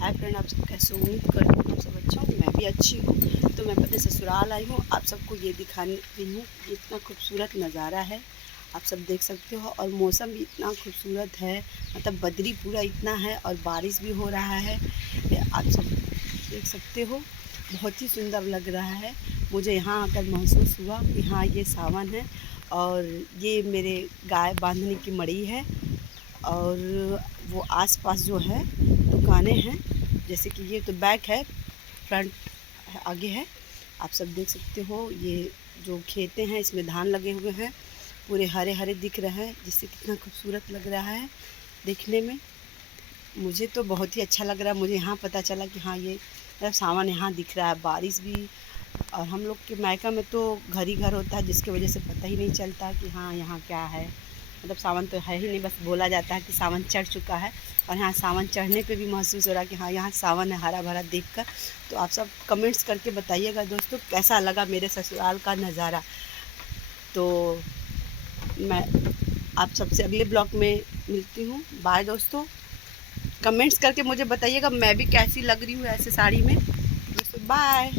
Hi friend, आप सब कैसे? उम्मीद करती हूँ आप सब अच्छा हो, मैं भी अच्छी हूँ। तो मैं अपने ससुराल आई हूँ, आप सबको ये दिखाने रही हूँ। ये इतना खूबसूरत नज़ारा है, आप सब देख सकते हो। और मौसम भी इतना खूबसूरत है, मतलब बदरी पूरा इतना है और बारिश भी हो रहा है। आप सब देख सकते हो, बहुत ही सुंदर लग रहा है। मुझे यहाँ आकर महसूस हुआ कि हाँ, ये सावन है। और ये मेरे गाय बांधने की मड़ी है। और वो आस-पास जो है दुकानें हैं, जैसे कि ये तो बैक है, फ्रंट आगे है। आप सब देख सकते हो, ये जो खेतें हैं इसमें धान लगे हुए हैं, पूरे हरे-हरे दिख रहे हैं, जिससे कितना खूबसूरत लग रहा है देखने में। मुझे तो बहुत ही अच्छा लग रहा है। मुझे यहाँ पता चला कि हाँ, ये मतलब सावन यहाँ दिख रहा है, बारिश भी। और हम लोग के मायका में तो घर ही घर होता है, जिसकी वजह से पता ही नहीं चलता कि हाँ, यहाँ क्या है। मतलब सावन तो है ही नहीं, बस बोला जाता है कि सावन चढ़ चुका है। और यहाँ सावन चढ़ने पे भी महसूस हो रहा है कि हाँ, यहाँ सावन है, हरा भरा देखकर। तो आप सब कमेंट्स करके बताइएगा दोस्तों, कैसा लगा मेरे ससुराल का नज़ारा। तो मैं आप सबसे अगले ब्लॉग में मिलती हूँ। बाय दोस्तों। कमेंट्स करके मुझे बताइएगा मैं भी कैसी लग रही हूँ ऐसे साड़ी में। दोस्तों बाय।